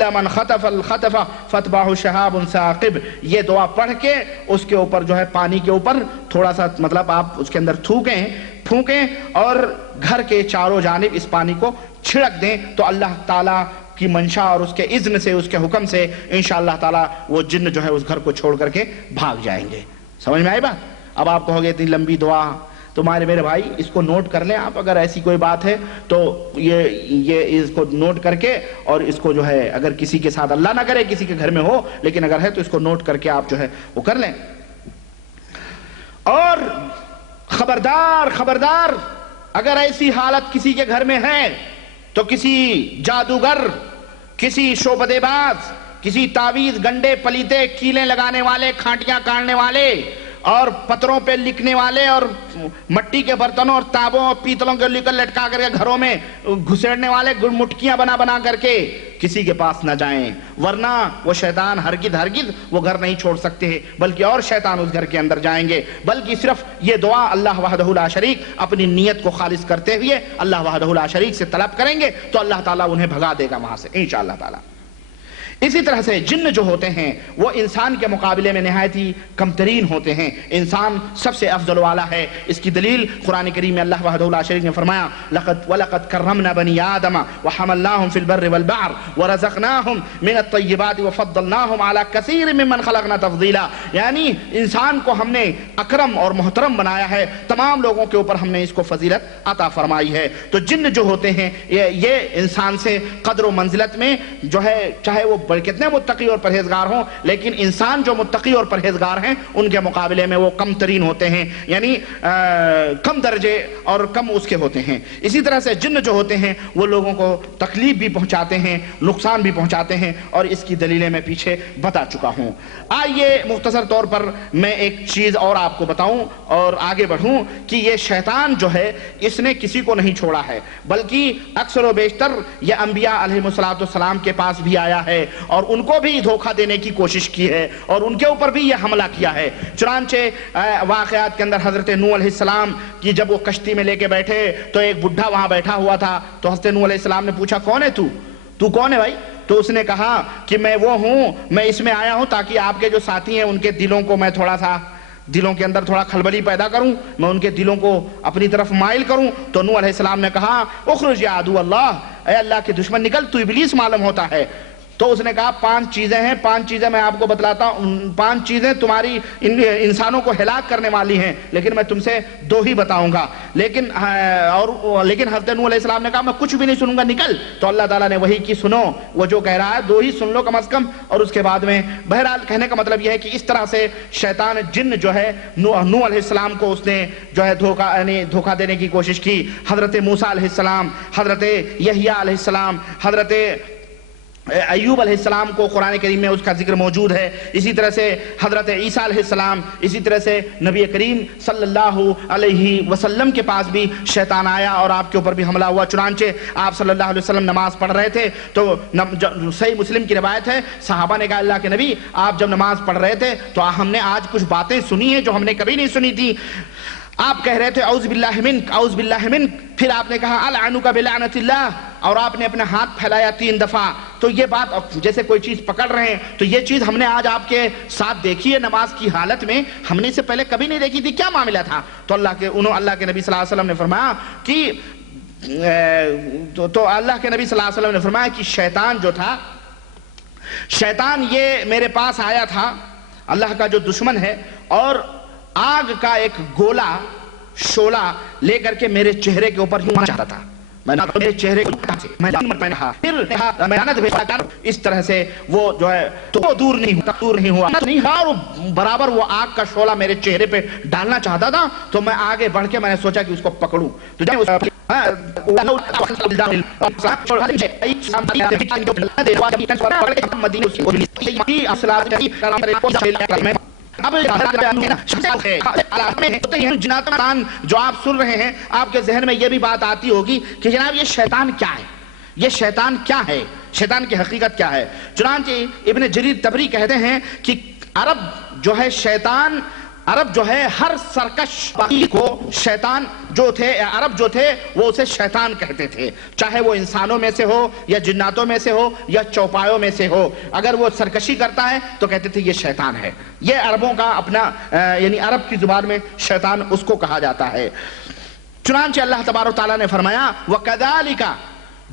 إلا من خطف الخطف فاتبعه شهاب ثاقب. یہ دعا پڑھ کے اس کے اوپر جو ہے پانی کے اوپر تھوڑا سا مطلب آپ اس کے اندر پھونکیں اور گھر کے چاروں جانب اس پانی کو چھڑک دیں تو اللہ تعالیٰ کی منشا اور اس کے اذن سے اس کے حکم سے انشاءاللہ تعالیٰ وہ جن جو ہے اس گھر کو چھوڑ کر کے بھاگ جائیں گے. سمجھ میں آئی بات؟ اب آپ کہو گے اتنی لمبی دعا تو میرے بھائی اس کو نوٹ کر لیں آپ. اگر ایسی کوئی بات ہے تو یہ اس کو نوٹ کر کے اور اس کو جو ہے اگر کسی کے ساتھ اللہ نہ کرے کسی کے گھر میں ہو لیکن اگر ہے تو اس کو نوٹ کر کے آپ جو ہے وہ کر لیں. اور خبردار اگر ایسی حالت کسی کے گھر میں ہے تو کسی جادوگر، کسی شعبدے باز، کسی تعویذ گنڈے پلیتے کیلیں لگانے والے، کھانٹیاں کاٹنے والے اور پتھروں پہ لکھنے والے اور مٹی کے برتنوں اور تابوں اور پیتلوں کے لٹکا کر کے گھروں میں گھسیڑنے والے مٹکیاں بنا کر کے کسی کے پاس نہ جائیں، ورنہ وہ شیطان ہرگز وہ گھر نہیں چھوڑ سکتے ہیں بلکہ اور شیطان اس گھر کے اندر جائیں گے. بلکہ صرف یہ دعا اللہ وحدہ لا شریک اپنی نیت کو خالص کرتے ہوئے اللہ وحدہ لا شریک سے طلب کریں گے تو اللہ تعالیٰ انہیں بھگا دے گا وہاں سے انشاءاللہ تعالیٰ. اسی طرح سے جن جو ہوتے ہیں وہ انسان کے مقابلے میں نہایت ہی کم ترین ہوتے ہیں. انسان سب سے افضل والا ہے. اس کی دلیل قرآن کریم میں اللہ وحدہ لا شریک نے فرمایا وَلَقَدْ كَرَّمْنَا بَنِي آدَمَ وَحَمَلْنَاهُمْ فِي الْبَرِّ وَالْبَحْرِ وَرَزَقْنَاهُمْ مِنَ الطَّيِّبَاتِ وَفَضَّلْنَاهُمْ عَلَى كَثِيرٍ مِّمَّنْ خَلَقْنَا تَفْضِيلًا. یعنی انسان کو ہم نے اکرم اور محترم بنایا ہے، تمام لوگوں کے اوپر ہم نے اس کو فضیلت عطا فرمائی ہے. تو جن جو ہوتے ہیں یہ انسان سے قدر و منزلت میں جو ہے چاہے وہ کتنے متقی اور پرہیزگار ہوں لیکن انسان جو متقی اور پرہیزگار ہیں ان کے مقابلے میں وہ کم ترین ہوتے ہیں، یعنی کم درجے اور کم اس کے ہوتے ہیں. اسی طرح سے جن جو ہوتے ہیں وہ لوگوں کو تکلیف بھی پہنچاتے ہیں، نقصان بھی پہنچاتے ہیں اور اس کی دلیلیں میں پیچھے بتا چکا ہوں. آئیے مختصر طور پر میں ایک چیز اور آپ کو بتاؤں اور آگے بڑھوں کہ یہ شیطان جو ہے اس نے کسی کو نہیں چھوڑا ہے بلکہ اکثر و بیشتر یہ انبیاء علیہ السلام کے پاس بھی آیا ہے اور ان کو بھی دھوکہ دینے کی کوشش کی ہے اور ان کے اوپر بھی یہ حملہ کیا ہے. چنانچہ واقعات کے اندر حضرت نوح علیہ السلام کی جب وہ کشتی میں لے کے بیٹھے تو ایک بڈھا وہاں بیٹھا ہوا تھا تو حضرت نوح علیہ السلام نے پوچھا کون ہے تو کون ہے بھائی؟ تو اس نے کہا کہ میں وہ ہوں، میں اس میں آیا ہوں تاکہ آپ کے جو ساتھی ہیں ان کے دلوں کو میں تھوڑا سا دلوں کے اندر تھوڑا کھلبلی پیدا کروں، میں ان کے دلوں کو اپنی طرف مائل کروں. تو نوح علیہ السلام نے کہا اخرج یا عدو اللہ، اے اللہ کے دشمن نکل، تو ابلیس معلوم ہوتا ہے. تو اس نے کہا 5 چیزیں ہیں، 5 چیزیں میں آپ کو بتلاتا ہوں، 5 چیزیں تمہاری انسانوں کو ہلاک کرنے والی ہیں لیکن میں تم سے 2 ہی بتاؤں گا. لیکن حضرت نوح علیہ السلام نے کہا میں کچھ بھی نہیں سنوں گا، نکل. تو اللہ تعالیٰ نے وہی کی سنو، وہ جو کہہ رہا ہے 2 ہی سن لو کم از کم اور اس کے بعد میں. بہرحال کہنے کا مطلب یہ ہے کہ اس طرح سے شیطان جن جو ہے نوح علیہ السلام کو اس نے جو ہے دھوکہ دینے کی کوشش کی. حضرت موسیٰ علیہ السلام، حضرت یحییٰ علیہ السلام، حضرت ایوب علیہ السلام کو قرآن کریم میں اس کا ذکر موجود ہے. اسی طرح سے حضرت عیسیٰ علیہ السلام، اسی طرح سے نبی کریم صلی اللہ علیہ وسلم کے پاس بھی شیطان آیا اور آپ کے اوپر بھی حملہ ہوا. چنانچہ آپ صلی اللہ علیہ وسلم نماز پڑھ رہے تھے تو صحیح مسلم کی روایت ہے، صحابہ نے کہا اللہ کے نبی آپ جب نماز پڑھ رہے تھے تو ہم نے آج کچھ باتیں سنی ہیں جو ہم نے کبھی نہیں سنی تھی. آپ کہہ رہے تھے اعوذ باللہ منک اعوذ باللہ منک، پھر آپ نے کہا العنک بلعنت اللہ اور آپ نے اپنا ہاتھ پھیلایا 3 دفعہ. تو یہ بات جیسے کوئی چیز پکڑ رہے ہیں تو یہ چیز ہم نے آج آپ کے ساتھ دیکھی ہے نماز کی حالت میں، ہم نے اسے پہلے کبھی نہیں دیکھی تھی، کیا معاملہ تھا؟ تو اللہ کے نبی صلی اللہ علیہ وسلم نے فرمایا کہ تو اللہ کے نبی صلی اللہ علیہ وسلم نے فرمایا کہ شیطان جو تھا، شیطان یہ میرے پاس آیا تھا، اللہ کا جو دشمن ہے، اور آگ کا ایک گولا شولہ لے کر کے میرے چہرے کے اوپر یوں چاہتا تھا. میں نے میرے چہرے کو اس طرح سے وہ جو ہے تو دور نہیں ہوا اور برابر وہ آگ کا شعلہ میرے چہرے پہ ڈالنا چاہتا تھا. تو میں آگے بڑھ کے میں نے سوچا کہ اس کو پکڑوں. جو آپ سن رہے ہیں آپ کے ذہن میں یہ بھی بات آتی ہوگی کہ جناب یہ شیطان کیا ہے، یہ شیطان کیا ہے، شیطان کی حقیقت کیا ہے. چنانچہ ابن جریر طبری کہتے ہیں کہ عرب جو ہے شیطان عرب جو ہے ہر سرکش باقی کو شیطان جو تھے، عرب جو تھے وہ اسے شیطان کہتے تھے، چاہے وہ انسانوں میں سے ہو یا جناتوں میں سے ہو یا چوپایوں میں سے ہو، اگر وہ سرکشی کرتا ہے تو کہتے تھے یہ شیطان ہے۔ یہ عربوں کا اپنا یعنی عرب کی زبان میں شیطان اس کو کہا جاتا ہے۔ چنانچہ اللہ تبارک و تعالیٰ نے فرمایا وَكَذَلِكَ،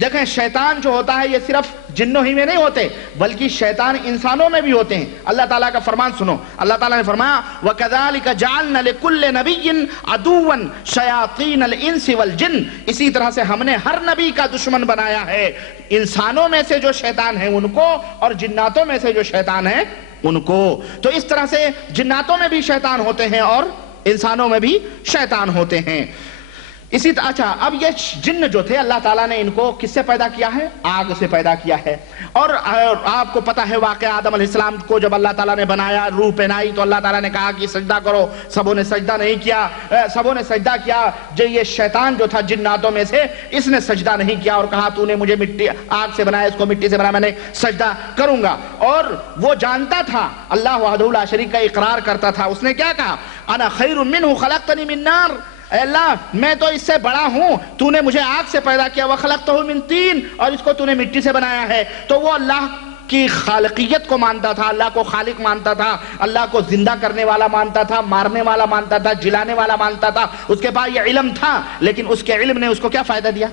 دیکھیں شیطان جو ہوتا ہے یہ صرف جنوں ہی میں نہیں ہوتے بلکہ شیطان انسانوں میں بھی ہوتے ہیں۔ اللہ تعالیٰ کا فرمان سنو، اللہ تعالیٰ نے فرمایا وَكَذَلِكَ جَعَلْنَا لِكُلِّ نَبِيٍّ عَدُوًّا شَيَاطِينَ الْإِنسِ وَالْجِنِّ، اسی طرح سے ہم نے ہر نبی کا دشمن بنایا ہے، انسانوں میں سے جو شیطان ہیں ان کو اور جناتوں میں سے جو شیطان ہیں ان کو۔ تو اس طرح سے جناتوں میں بھی شیطان ہوتے ہیں اور انسانوں میں بھی شیطان ہوتے ہیں۔ اسی طرح اچھا اب یہ جن جو تھے اللہ تعالیٰ نے ان کو کس سے پیدا کیا ہے؟ آگ سے پیدا کیا ہے۔ اور آپ کو پتہ ہے واقعہ آدم علیہ السلام کو جب اللہ تعالیٰ نے بنایا، روح پہنائی، تو اللہ تعالیٰ نے کہا کہ سجدہ کرو، سبوں نے سجدہ نہیں کیا، سبوں نے سجدہ کیا، جو یہ شیطان جو تھا جناتوں میں سے اس نے سجدہ نہیں کیا اور کہا تو نے مجھے مٹی آگ سے بنایا، اس کو مٹی سے بنایا، میں نے سجدہ کروں گا۔ اور وہ جانتا تھا، اللہ وحدہ لا شریک کا اقرار کرتا تھا، اس نے کیا کہا؟ انا خیر منہ خلقتنی من نار، اے اللہ میں تو اس سے بڑا ہوں، تو نے مجھے آگ سے پیدا کیا، وَخَلَقْتَهُ مِن طِينٍ، اور اس کو تو نے مٹی سے بنایا ہے۔ تو وہ اللہ کی خالقیت کو مانتا تھا، اللہ کو خالق مانتا تھا، اللہ کو زندہ کرنے والا مانتا تھا، مارنے والا مانتا تھا، جلانے والا مانتا تھا، اس کے پاس یہ علم تھا، لیکن اس کے علم نے اس کو کیا فائدہ دیا؟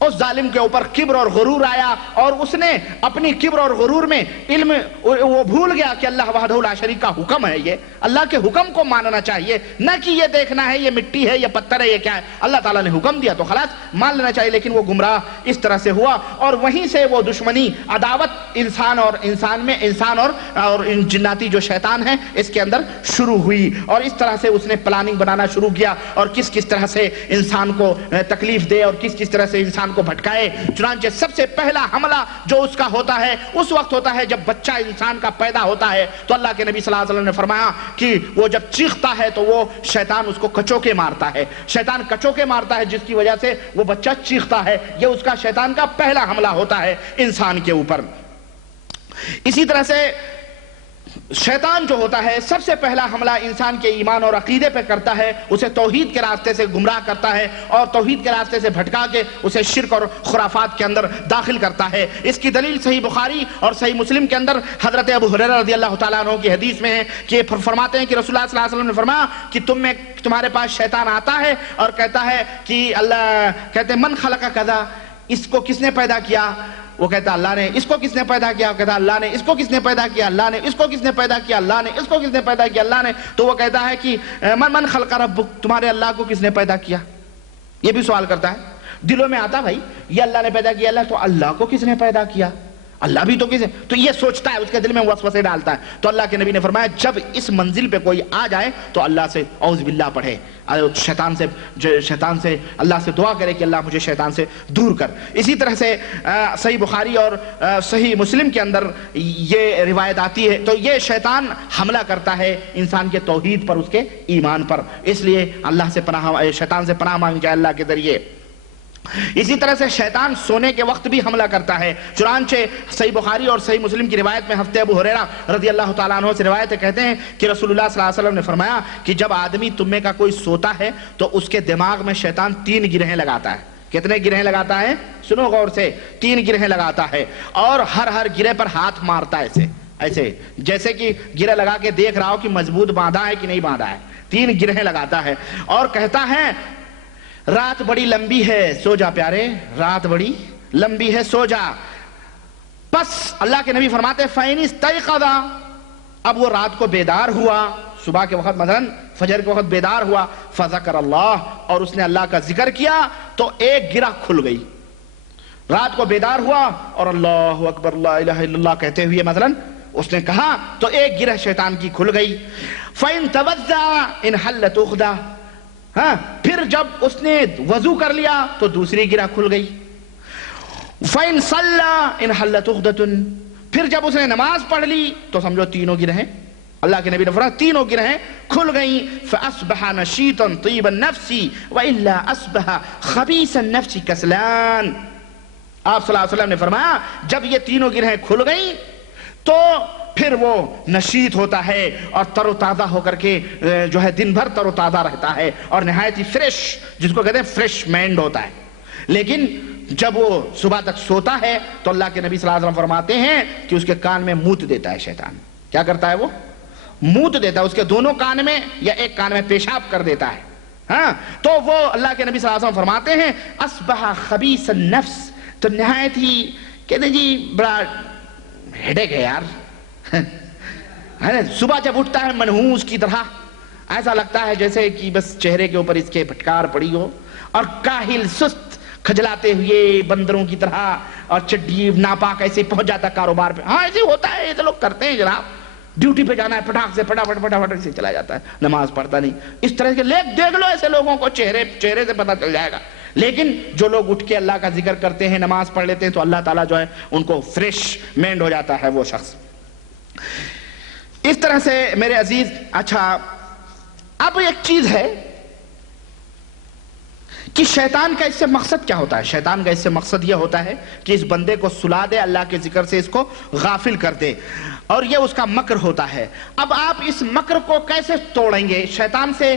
اس ظالم کے اوپر کبر اور غرور آیا اور اس نے اپنی کبر اور غرور میں علم وہ بھول گیا کہ اللہ وحدہ لا شریک کا حکم ہے، یہ اللہ کے حکم کو ماننا چاہیے، نہ کہ یہ دیکھنا ہے یہ مٹی ہے یہ پتھر ہے یہ کیا ہے، اللہ تعالیٰ نے حکم دیا تو خلاص مان لینا چاہیے۔ لیکن وہ گمراہ اس طرح سے ہوا اور وہیں سے وہ دشمنی عداوت انسان اور انسان میں، انسان اور جناتی جو شیطان ہیں اس کے اندر شروع ہوئی، اور اس طرح سے اس نے پلاننگ بنانا شروع کیا اور کس کس طرح سے انسان کو تکلیف دے اور کس کس طرح سے انسان کو بھٹکائے۔ چنانچہ سب سے پہلا حملہ جو اس کا ہوتا ہے اس وقت ہوتا ہے جب بچہ انسان کا پیدا ہوتا ہے، تو اللہ کے نبی صلی اللہ علیہ وسلم نے فرمایا کہ وہ جب چیختا ہے تو وہ شیطان اس کو کچوکے مارتا ہے، شیطان کچوکے مارتا ہے جس کی وجہ سے وہ بچہ چیختا ہے، یہ اس کا شیطان کا پہلا حملہ ہوتا ہے انسان کے اوپر۔ اسی طرح سے شیطان جو ہوتا ہے سب سے پہلا حملہ انسان کے ایمان اور عقیدے پہ کرتا ہے، اسے توحید کے راستے سے گمراہ کرتا ہے اور توحید کے راستے سے بھٹکا کے اسے شرک اور خرافات کے اندر داخل کرتا ہے۔ اس کی دلیل صحیح بخاری اور صحیح مسلم کے اندر حضرت ابو ہریرہ رضی اللہ تعالیٰ عنہ کی حدیث میں ہے کہ فرماتے ہیں کہ رسول اللہ صلی اللہ علیہ وسلم نے فرمایا کہ تمہارے پاس شیطان آتا ہے اور کہتا ہے کہ اللہ کہتے ہیں من خلق کذا، اس کو کس نے پیدا کیا؟ وہ کہتا اللہ نے۔ اس کو کس نے پیدا کیا؟ وہ کہتا اللہ نے۔ اس کو کس نے پیدا کیا؟ اللہ نے۔ اس کو کس نے پیدا کیا؟ اللہ نے۔ اس کو کس نے پیدا کیا؟ اللہ نے۔ تو وہ کہتا ہے کہ من خلق ربک، تمہارے اللہ کو کس نے پیدا کیا؟ یہ بھی سوال کرتا ہے، دلوں میں آتا بھائی یہ اللہ نے پیدا کیا، اللہ تو اللہ کو کس نے پیدا کیا؟ اللہ بھی تو کسے، تو یہ سوچتا ہے، اس کے دل میں وسوسے ڈالتا ہے۔ تو اللہ کے نبی نے فرمایا جب اس منزل پہ کوئی آ جائے تو اللہ سے اعوذ باللہ پڑھے، شیطان سے اللہ سے دعا کرے کہ اللہ مجھے شیطان سے دور کر۔ اسی طرح سے صحیح بخاری اور صحیح مسلم کے اندر یہ روایت آتی ہے، تو یہ شیطان حملہ کرتا ہے انسان کے توحید پر، اس کے ایمان پر، اس لیے اللہ سے شیطان سے پناہ مانگی جائے اللہ کے ذریعے۔ اسی طرح سے شیطان سونے کے وقت بھی حملہ کرتا ہے، چنانچہ صحیح بخاری اور صحیح مسلم کی روایت میں حضرت ابو ہریرہ رضی اللہ تعالیٰ عنہ سے روایت کہتے ہیں کہ رسول اللہ صلی اللہ علیہ وسلم نے فرمایا کہ جب آدمی تم میں کا کوئی سوتا ہے تو اس کے دماغ میں شیطان 3 گرہیں لگاتا ہے۔ کتنے گرہیں لگاتا ہے؟ سنو غور سے، 3 گرہیں لگاتا ہے، اور ہر گرہ پر ہاتھ مارتا ہے ایسے جیسے کہ گرہ لگا کے دیکھ رہا ہو کہ مضبوط باندھا ہے کہ نہیں باندھا ہے، 3 گرہیں لگاتا ہے اور کہتا ہے رات بڑی لمبی ہے سو جا پیارے، رات بڑی لمبی ہے سو جا۔ بس اللہ کے نبی فرماتے فَإِنِ اسْتَيْقَظَ، اب وہ رات کو بیدار ہوا، صبح کے وقت مثلا فجر کے وقت بیدار ہوا، فَذَكَرَ اللَّهَ، اور اس نے اللہ کا ذکر کیا تو ایک گرہ کھل گئی۔ رات کو بیدار ہوا اور اللہ اکبر لا الہ الا اللہ کہتے ہوئے مثلا اس نے کہا تو ایک گرہ شیطان کی کھل گئی۔ فَإِن تَوَضَّعَ انْحَلَّتْ عُقْدَةٌ، ہاں پھر جب اس نے وضو کر لیا تو دوسری گرہ کھل گئی۔ فَإِن صَلَّى انْحَلَّتْ عُقْدَةٌ، پھر جب اس نے نماز پڑھ لی تو سمجھو تینوں گرہیں، اللہ کے نبی نے فرمایا تینوں گرہیں کھل گئیں۔ فَأَصْبَحَ نَشِيطًا طِيبَ النَّفْسِ وَإِلَّا أَصْبَحَ خَبِيثَ النَّفْسِ كَسْلَانًا۔ آپ صلی اللہ علیہ وسلم نے فرمایا جب یہ تینوں گرہیں کھل گئیں تو پھر وہ نشیط ہوتا ہے اور تر و تازہ ہو کر کے جو ہے دن بھر تر و تازہ رہتا ہے اور نہایت ہی فریش، جس کو کہتے ہیں فریش مائنڈ ہوتا ہے۔ لیکن جب وہ صبح تک سوتا ہے تو اللہ کے نبی صلی اللہ علیہ وسلم فرماتے ہیں کہ اس کے کان میں موت دیتا ہے شیطان۔ کیا کرتا ہے وہ؟ موت دیتا ہے، اس کے دونوں کان میں یا ایک کان میں پیشاب کر دیتا ہے۔ ہاں، تو وہ اللہ کے نبی صلی اللہ علیہ وسلم فرماتے ہیں اصبح خبیث النفس، تو نہایت ہی کہتے ہیں جی بڑا ہیڈیک ہے یار، صبح جب اٹھتا ہے منحوس کی طرح، ایسا لگتا ہے جیسے کہ بس چہرے کے اوپر اس کے پھٹکار پڑی ہو، اور کاہل سست کھجلاتے ہوئے بندروں کی طرح، اور چڈی ناپاک ایسے پہنچ جاتا کاروبار پہ۔ ہاں ایسے ہوتا ہے، یہ تو لوگ کرتے ہیں جناب، ڈیوٹی پہ جانا ہے پٹاخ سے فٹافٹ سے چلا جاتا ہے، نماز پڑھتا نہیں۔ اس طرح کے دیکھ لو ایسے لوگوں کو، چہرے سے پتہ چل جائے گا۔ لیکن جو لوگ اٹھ کے اللہ کا ذکر کرتے ہیں، نماز پڑھ لیتے ہیں، تو اللہ تعالیٰ جو ہے ان کو فریش مائنڈ ہو جاتا ہے وہ شخص۔ اس طرح سے میرے عزیز، اچھا اب ایک چیز ہے کہ شیطان کا اس سے مقصد کیا ہوتا ہے؟ شیطان کا اس سے مقصد یہ ہوتا ہے کہ اس بندے کو سلا دے، اللہ کے ذکر سے اس کو غافل کر دے، اور یہ اس کا مکر ہوتا ہے۔ اب آپ اس مکر کو کیسے توڑیں گے؟ شیطان سے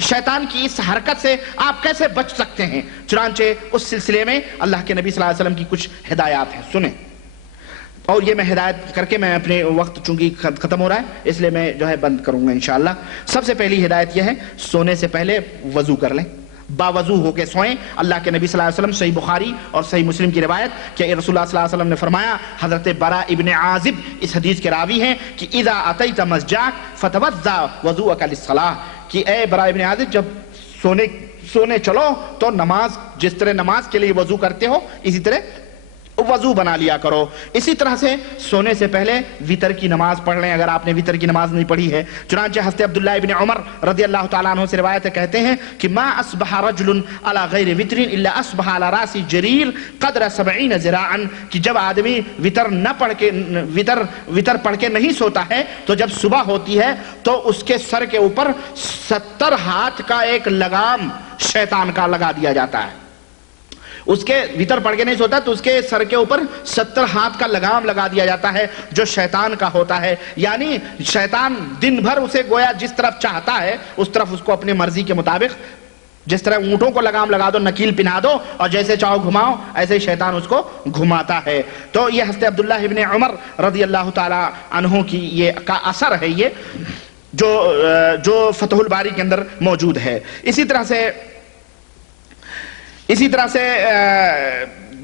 شیطان کی اس حرکت سے آپ کیسے بچ سکتے ہیں؟ چنانچہ اس سلسلے میں اللہ کے نبی صلی اللہ علیہ وسلم کی کچھ ہدایات ہیں، سنیں۔ اور یہ میں ہدایت کر کے، میں اپنے وقت چونکہ ختم ہو رہا ہے اس لیے میں جو ہے بند کروں گا انشاءاللہ۔ سب سے پہلی ہدایت یہ ہے، سونے سے پہلے وضو کر لیں، باوضو ہو کے سوئیں۔ اللہ کے نبی صلی اللہ علیہ وسلم، صحیح بخاری اور صحیح مسلم کی روایت کہ رسول اللہ صلی اللہ علیہ وسلم نے فرمایا، حضرت براء ابن عازب اس حدیث کے راوی ہیں کہ اذا اتیت مسجدک فتوضا وضوءک للصلاۃ، کہ اے براء ابن عازب جب سونے چلو تو نماز، جس طرح نماز کے لیے وضو کرتے ہو اسی طرح وضو بنا لیا کرو۔ اسی طرح سے سونے سے پہلے وتر کی نماز پڑھ لیں اگر آپ نے وتر کی نماز نہیں پڑھی ہے۔ چنانچہ حضرت عبداللہ ابن عمر رضی اللہ تعالیٰ عنہ سے روایت ہے، کہتے ہیں کہ ما اصبح رجل على غیر وتر الا اصبح على راس جریر قدر 70 ذراعا، کہ جب آدمی وتر پڑھ کے نہیں سوتا ہے تو جب صبح ہوتی ہے تو اس کے سر کے اوپر 70 ہاتھ کا ایک لگام شیطان کا لگا دیا جاتا ہے۔ اس کے وتر پڑھ کے نہیں سوتا تو اس کے سر کے اوپر 70 ہاتھ کا لگام لگا دیا جاتا ہے جو شیطان کا ہوتا ہے۔ یعنی شیطان دن بھر اسے گویا جس طرف چاہتا ہے اس طرف اس کو اپنی مرضی کے مطابق، جس طرح اونٹوں کو لگام لگا دو، نکیل پہنا دو اور جیسے چاہو گھماؤ، ایسے ہی شیطان اس کو گھماتا ہے۔ تو یہ حضرت عبداللہ ابن عمر رضی اللہ تعالی عنہ کی یہ کا اثر ہے، یہ جو فتح الباری کے اندر موجود ہے۔ اسی طرح سے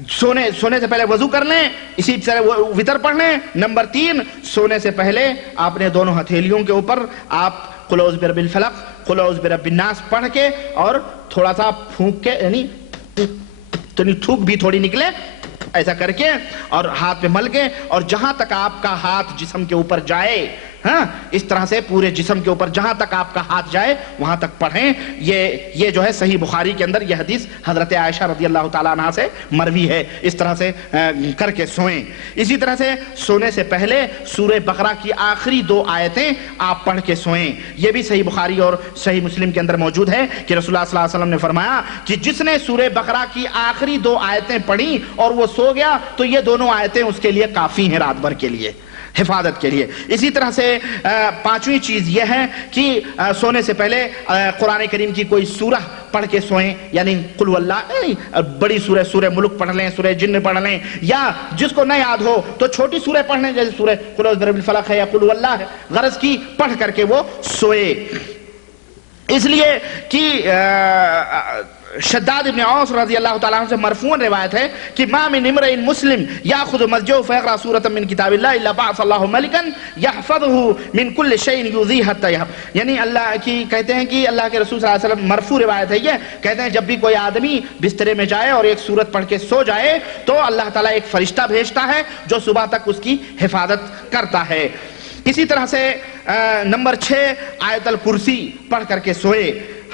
سونے سے پہلے وضو کر لیں، اسی طرح وتر پڑھ لیں۔ نمبر 3، سونے سے پہلے آپ نے دونوں ہتھیلیوں کے اوپر آپ قل اعوذ برب الفلق، قل اعوذ برب الناس پڑھ کے اور تھوڑا سا پھونک کے، یعنی تھوک بھی تھوڑی نکلے، ایسا کر کے اور ہاتھ پہ مل کے، اور جہاں تک آپ کا ہاتھ جسم کے اوپر جائے، ہاں اس طرح سے پورے جسم کے اوپر جہاں تک آپ کا ہاتھ جائے وہاں تک پڑھیں۔ یہ جو ہے صحیح بخاری کے اندر یہ حدیث حضرت عائشہ رضی اللہ تعالیٰ عنہ سے مروی ہے، اس طرح سے کر کے سوئیں۔ اسی طرح سے سونے سے پہلے سورہ بقرہ کی آخری 2 آیتیں آپ پڑھ کے سوئیں۔ یہ بھی صحیح بخاری اور صحیح مسلم کے اندر موجود ہے کہ رسول اللہ صلی اللہ علیہ وسلم نے فرمایا کہ جس نے سورہ بقرہ کی آخری 2 آیتیں پڑھی اور وہ سو گیا تو یہ دونوں آیتیں اس کے لیے کافی ہیں رات بھر کے لیے، حفاظت کے لیے۔ اسی طرح سے 5ویں چیز یہ ہے کہ سونے سے پہلے قرآن کریم کی کوئی سورہ پڑھ کے سوئیں، یعنی قل ہو اللہ، بڑی سورہ ملک پڑھ لیں، سورہ جن پڑھ لیں، یا جس کو نہ یاد ہو تو چھوٹی سورہ پڑھ لیں، جیسے سورہ قل اعوذ برب الفلق ہے یا قل ہو اللہ ہے، غرض کی پڑھ کر کے وہ سوئے۔ اس لیے کہ شداد ابن اوس رضی اللہ تعالیٰ عنہ سے مرفوعاً روایت ہے کہ ما من امرئ مسلم یاخذ مسجدہ فیقرأ سورۃ من کتاب اللہ الا بعث اللہ ملکا یحفظہ من کل شیء یؤذیہ حتی یہب، یعنی اللہ کی کہتے ہیں کہ اللہ کے رسول صلی اللہ علیہ وسلم، مرفوع روایت ہے یہ، کہتے ہیں جب بھی کوئی آدمی بسترے میں جائے اور ایک سورت پڑھ کے سو جائے تو اللہ تعالیٰ ایک فرشتہ بھیجتا ہے جو صبح تک اس کی حفاظت کرتا ہے۔ اسی طرح سے نمبر 6، آیت الکرسی پڑھ کر کے سوئے۔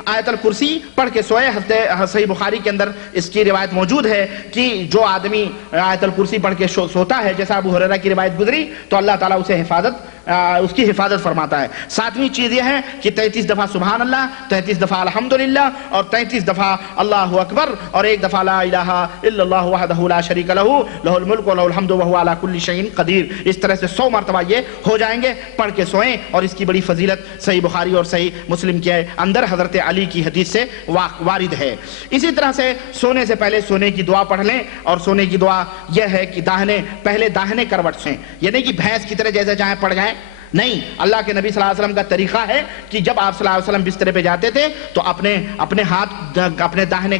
آیت الکرسی پڑھ کے سوئے، صحیح بخاری کے اندر اس کی روایت موجود ہے کہ جو آدمی آیت الکرسی پڑھ کے سوتا ہے، جیسا ابو ہریرہ کی روایت گزری، تو اللہ تعالیٰ اسے حفاظت اس کی حفاظت فرماتا ہے۔ 7ویں چیز یہ ہے کہ 33 دفعہ سبحان اللہ، 33 دفعہ الحمدللہ، اور 33 دفعہ اللہ اکبر، اور 1 دفعہ لا الہ الا اللہ وحدہ لا شریک لہ لہ الملک و لہ الحمد وہو علی کل شیء قدیر۔ اس طرح سے 100 مرتبہ یہ ہو جائیں گے، پڑھ کے سوئیں، اور اس کی بڑی فضیلت صحیح بخاری اور صحیح مسلم کے اندر حضرت علی کی حدیث سے وارد ہے۔ اسی طرح سے سونے سے پہلے سونے کی دعا پڑھ لیں، اور سونے کی دعا یہ ہے کہ پہلے داہنے کروٹ سے، یہ نہیں کہ بھینس کی طرح جیسے چاہیں پڑ جائیں، نہیں، اللہ کے نبی صلی اللہ علیہ وسلم کا طریقہ ہے کہ جب آپ صلی اللہ علیہ وسلم بستر پہ جاتے تھے تو اپنے ہاتھ اپنے داہنے